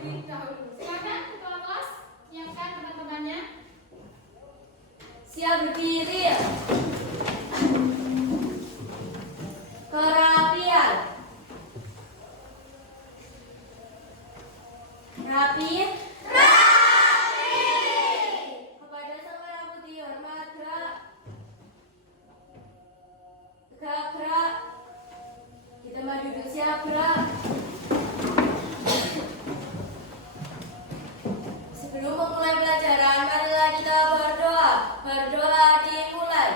terlebih dahulu. Silakan ketua kelas siapkan teman-temannya. Siap berdiri. Kerapian. Rapi. Kepada Sang Merah Putih hormat gerak. Gerak. Kita maju duduk siap gerak. Sebelum memulai pelajaran, marilah kita berdoa. Berdoa dimulai.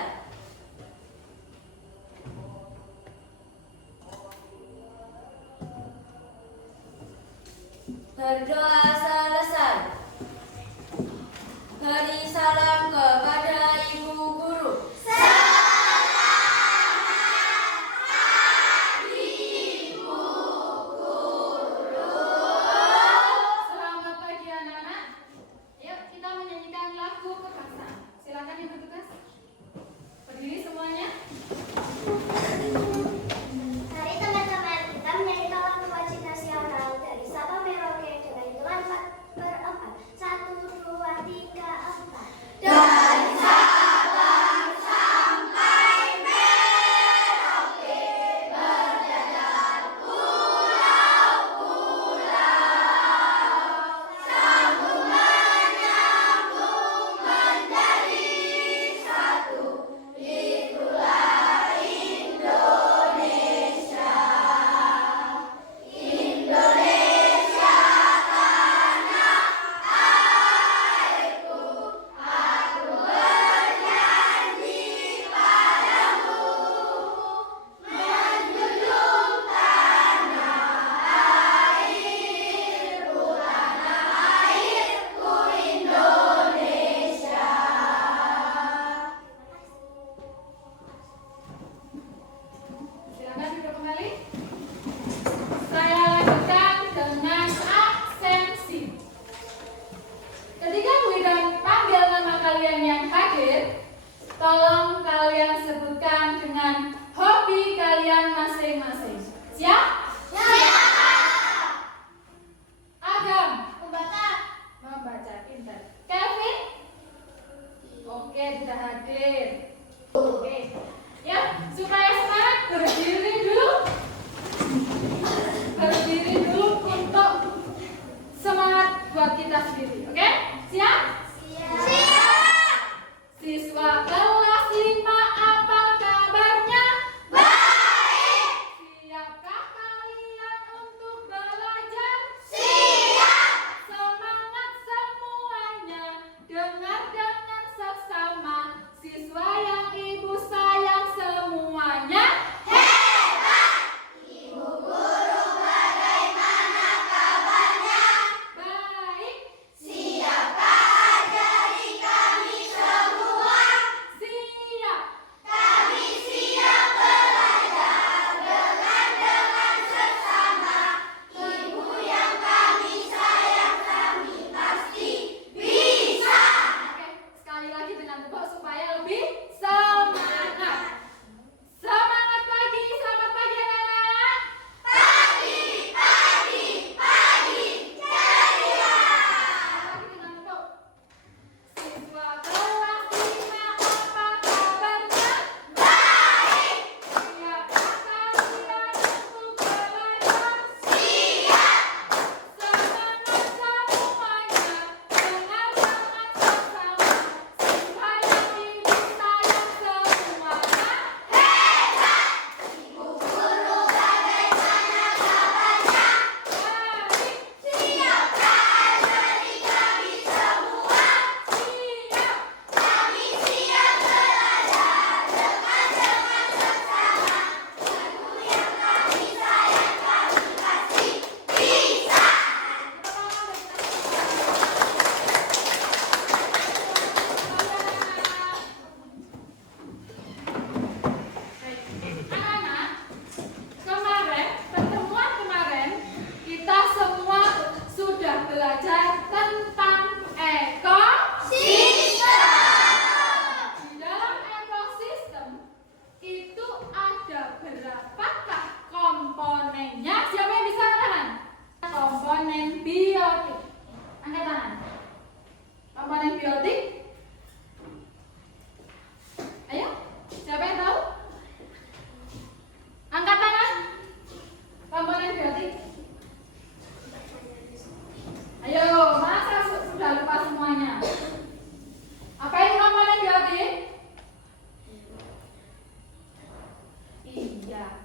Berdoa selesai. Beri salam kepada Ibu Guru. Selamat pagi anak-anak. Yuk kita menyanyikan lagu kebangsaan. Silakan Ibu Tugas. Berdiri semuanya. Hari teman-teman, kita menyanyikan lagu wajib nasional dari Sabang Merauke dengan hitungan 4/4. 1, 2, 3, 4. Dan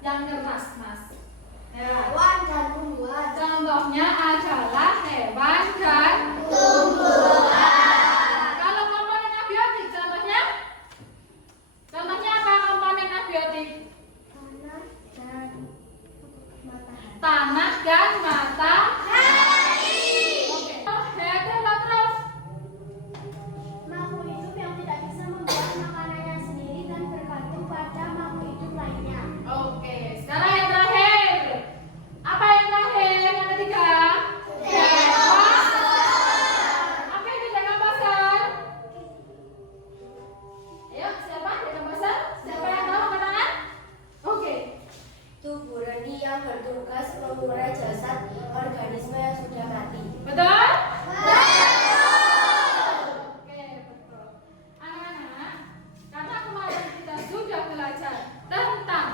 Yang keras, Mas. Ya. Hewan dan tumbuhan. Contohnya adalah hewan dan Tumbuhan. kalau komponen abiotik, contohnya? Contohnya apa komponen abiotik? Tanah dan matahari. Tanah dan matahari. Oke. Heterotrof. Makhluk hidup yang tidak bisa membuat makanannya sendiri dan bergantung pada makhluk hidup lainnya. Oke. Sekarang yang terakhir. Apa yang terakhir? Yang ketiga. Apa itu decomposer? Ayo, siapa decomposer? Siapa yang tahu angkat tangan? Oke. Tubuh rendi yang bertugas mengurai jasad organisme yang sudah mati. Betul? Oke, betul. Anak-anak, karena kemarin kita sudah belajar tentang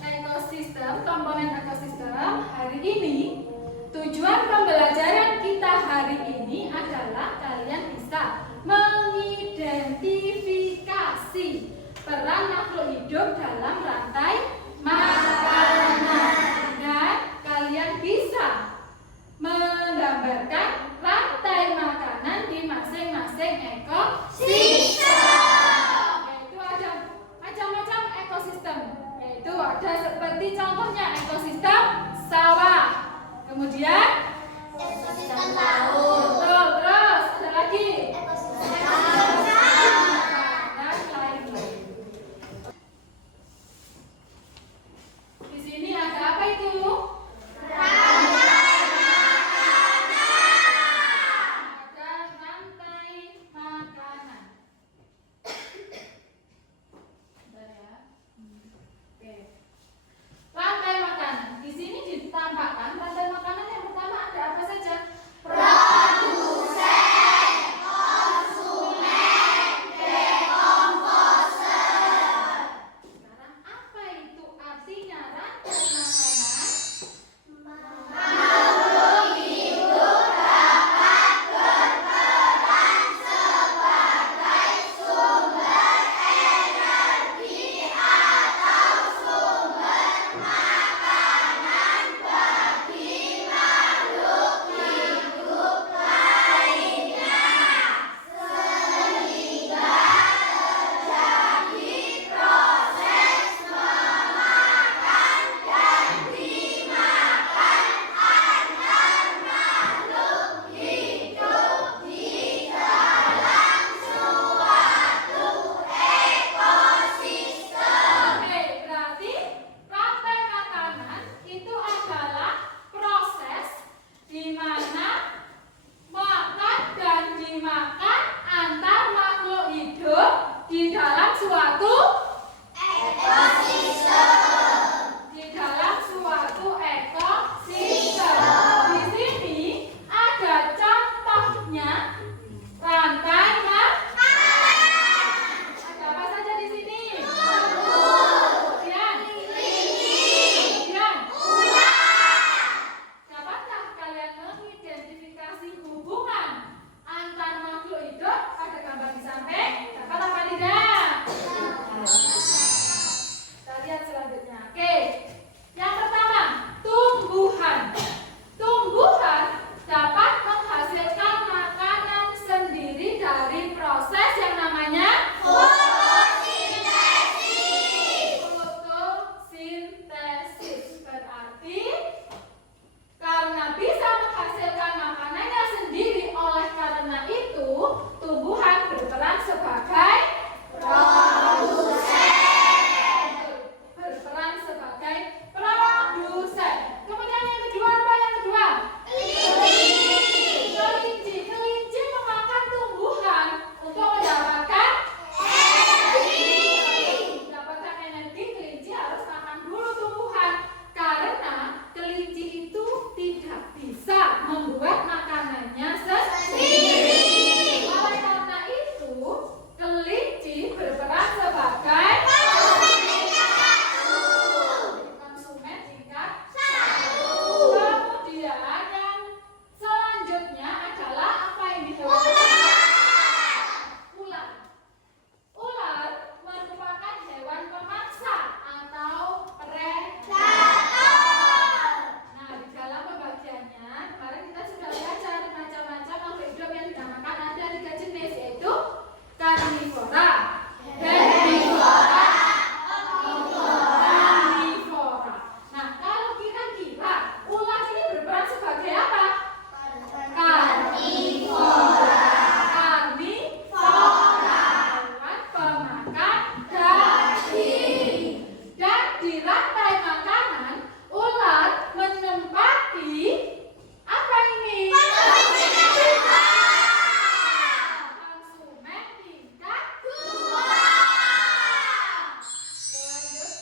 ekosistem, komponen ekosistem, hari ini tujuan pembelajaran kita hari ini adalah kalian bisa mengidentifikasi peran makhluk hidup dalam rantai makanan dan kalian bisa menggambarkan rantai makanan di masing-masing ekosistem. Yaitu ada macam-macam ekosistem. Yaitu ada seperti contohnya ekosistem sawah. Kemudian Ekosistem laut. betul, terus ada lagi Ekosistem dan lain-lain. Di sini ada apa itu? Ada rantai makanan. Bentar ya. Oke. Rantai makanan. Di sini ditampakkan rantai makanan yang pertama ada apa saja? produsen,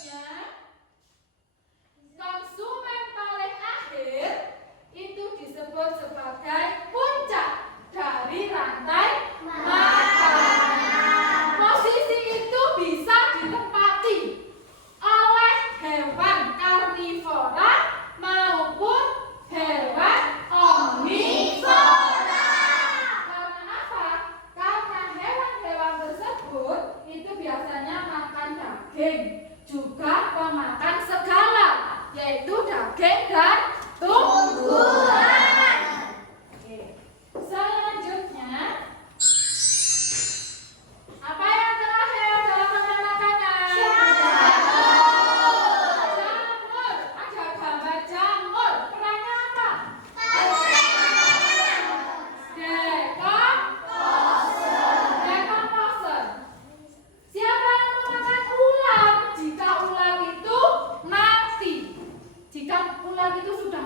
selanjutnya, konsumen paling akhir itu disebut sebagai puncak dari rantai makanan. Posisi itu bisa ditempati oleh hewan karnivora maupun hewan omnivora. Karena apa? Karena hewan-hewan tersebut itu biasanya makan daging, juga pemakan segala, yaitu daging dan tumbuhan. Selanjutnya, apa yang terakhir dalam rantai makanan? Jamur. Ada gambar jamur. Perannya apa? Decomposer. Siapa yang memakan ular jika ular itu mati? Jika ular itu sudah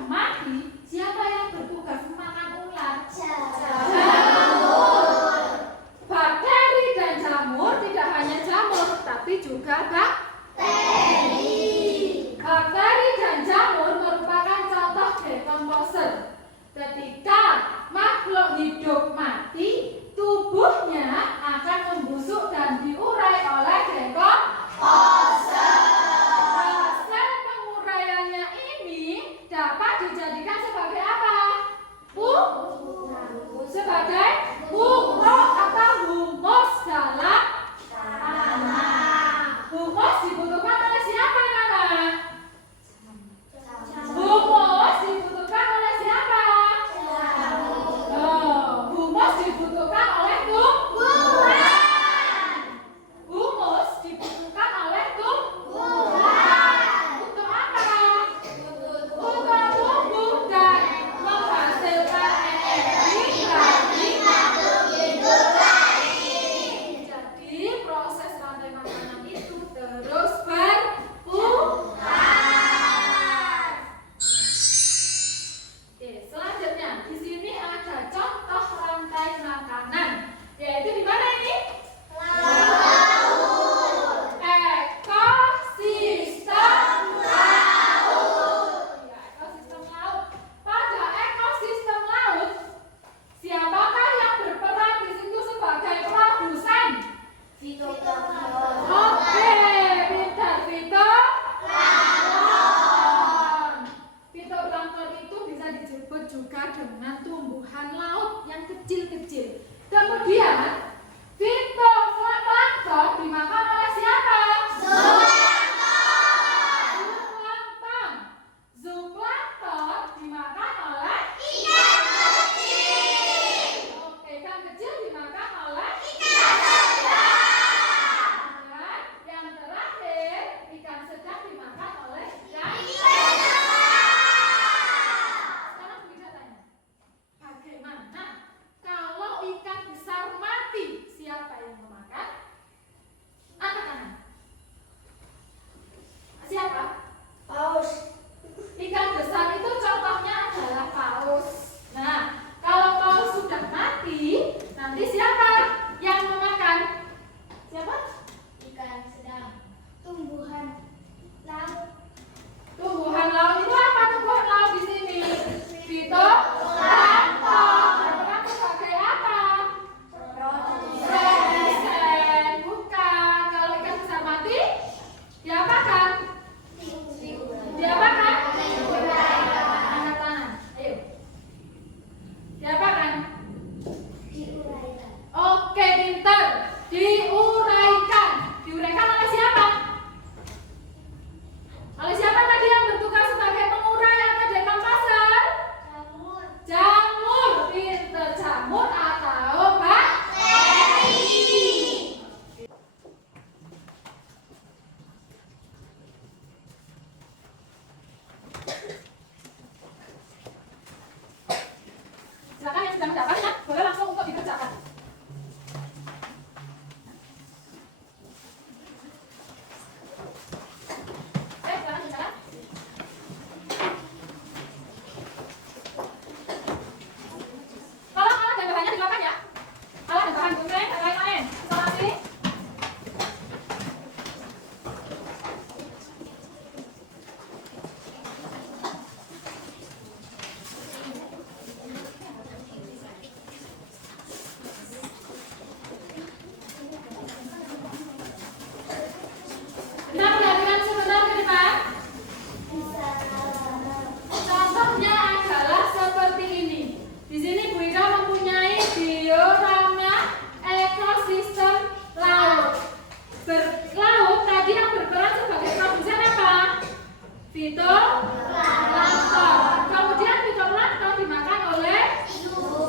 Fitoplankton. Kemudian fitoplankton dimakan oleh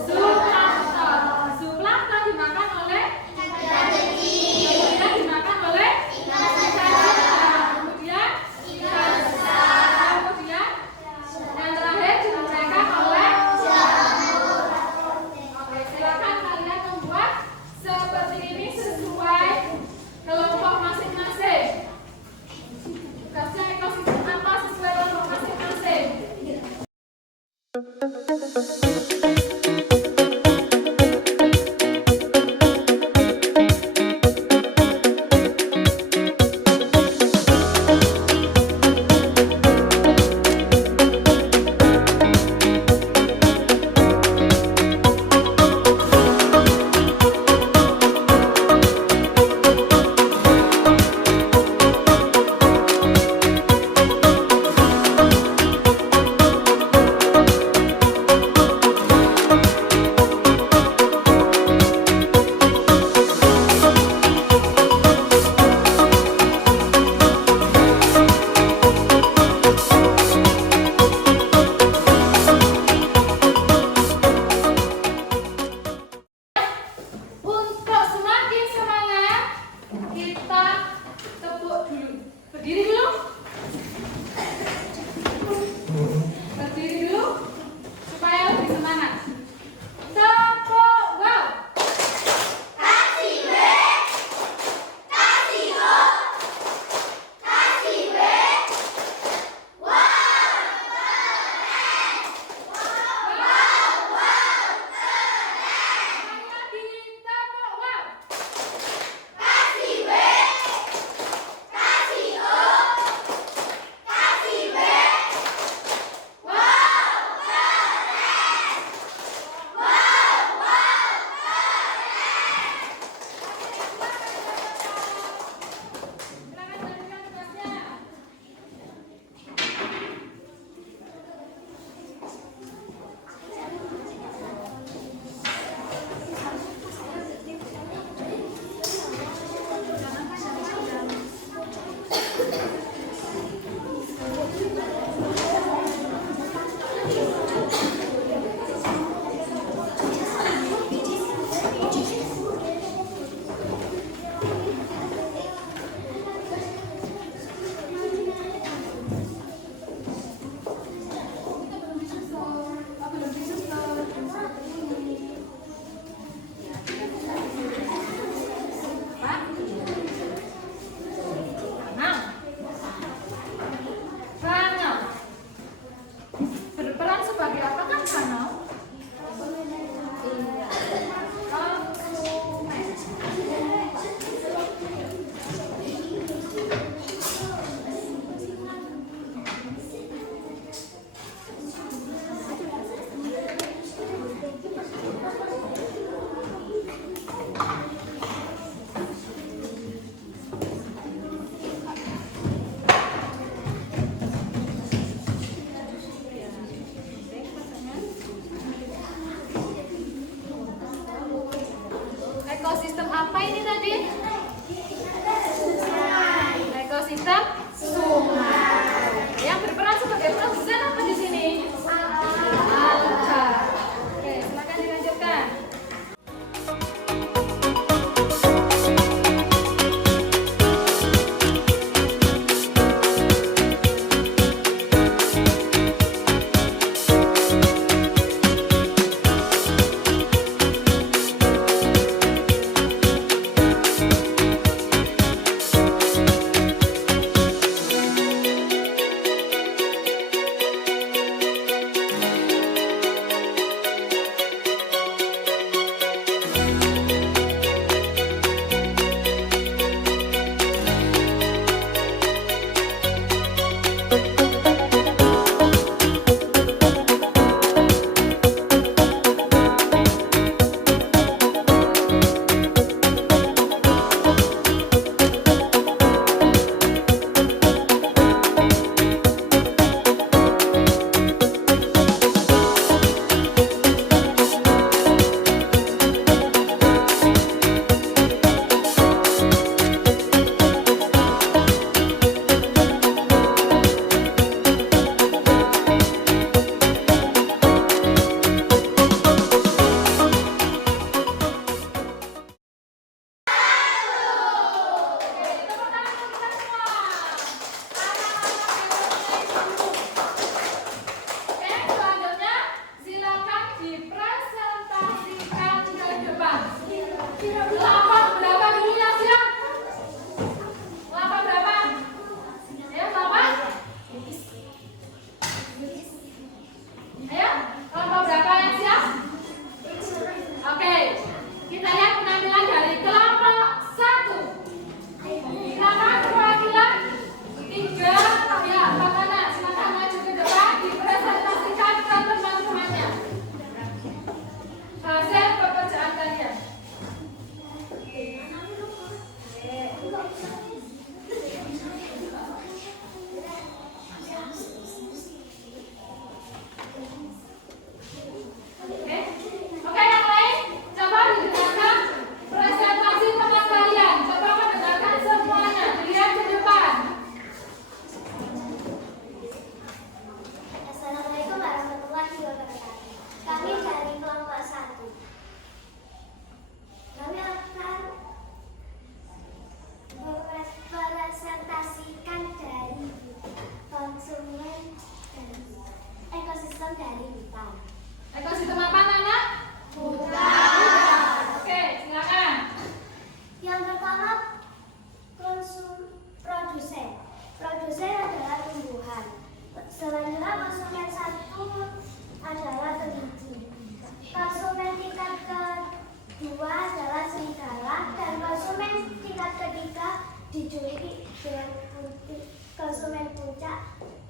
zooplankton. Zooplankton dimakan oleh ikan kecil. Kemudian dimakan oleh ikan besar. Kemudian ikan besar. Kemudian yang terakhir dimakan oleh jamur. Oke, silakan kalian membuat seperti ini sesuai kelompok masing-masing. Tugasnya ekosistem apa sesuai kelompok masing-masing.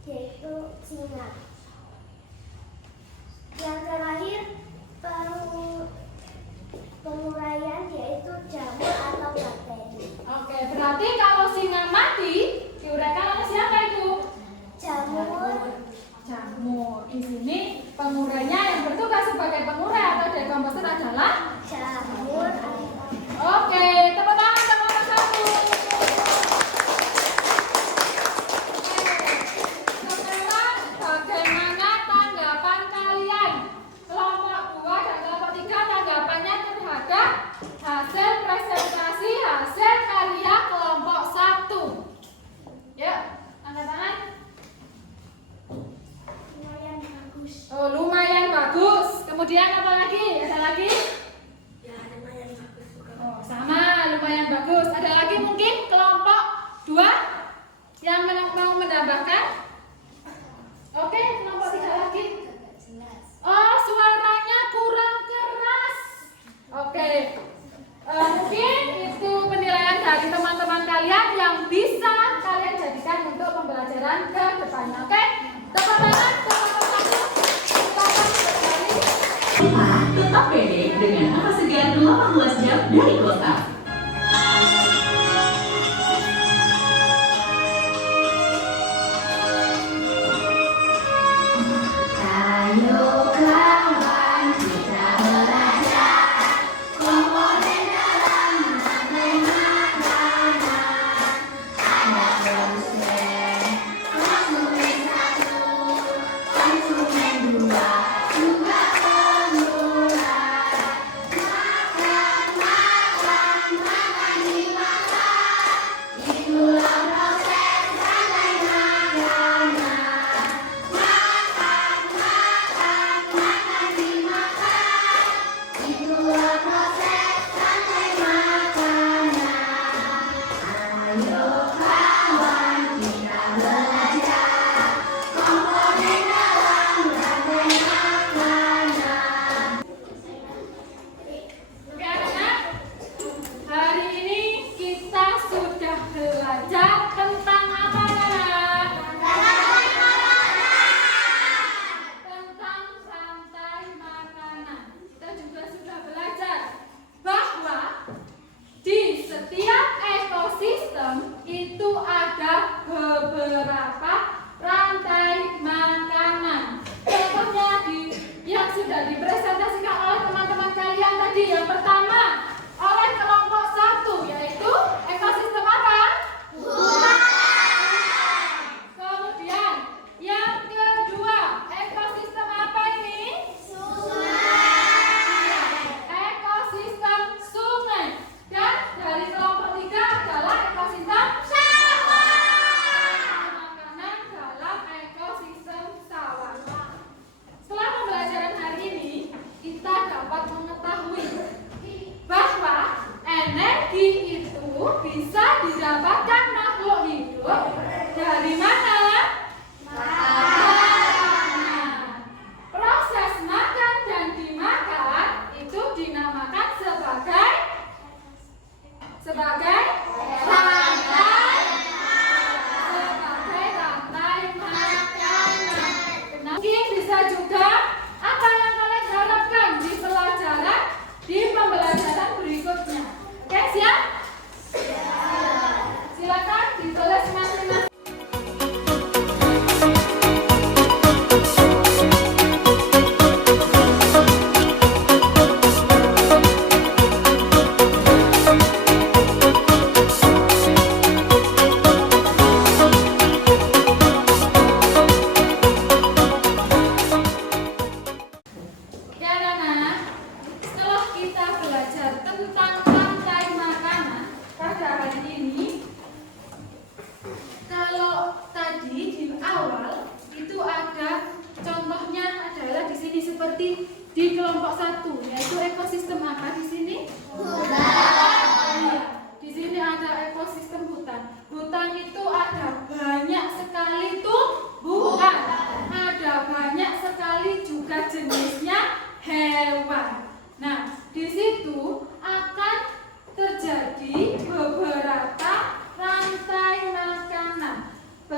yaitu singa. Yang terakhir penguraian yaitu jamur atau bakteri. Oke, berarti kalau singa mati diuraikan oleh siapa itu? Jamur. Jamur. Di sini pengurainya yang bertugas sebagai pengurai atau dekomposer adalah Jamur. Oke, tepuk tangan untuk nomor 1. Sekarang bagaimana tanggapan kalian? Kelompok 2 dan kelompok 3 tanggapannya terhadap hasil presentasi hasil karya kelompok 1. Yuk, angkat tangan. Lumayan bagus. Oh, lumayan bagus. Kemudian apa lagi? Ada lagi? Ya, lumayan bagus juga. Oh, sama, lumayan bagus. Ada lagi mungkin kelompok 2 yang mau menambahkan? Oke, kelompok 3 lagi. Oh, suaranya kurang keras. Oke. Mungkin itu penilaian dari teman-teman kalian yang bisa kalian jadikan untuk pembelajaran ke depannya. Oke? Tepuk tangan untuk kelompok 1. Silakan kembali. Tetap pede dengan nafas segar 18 jam dari kota. Ayo kawan kita belajar komponen dalam rantai makanan. Ada proses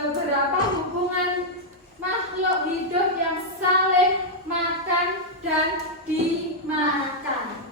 beberapa hubungan makhluk hidup yang saling makan dan dimakan.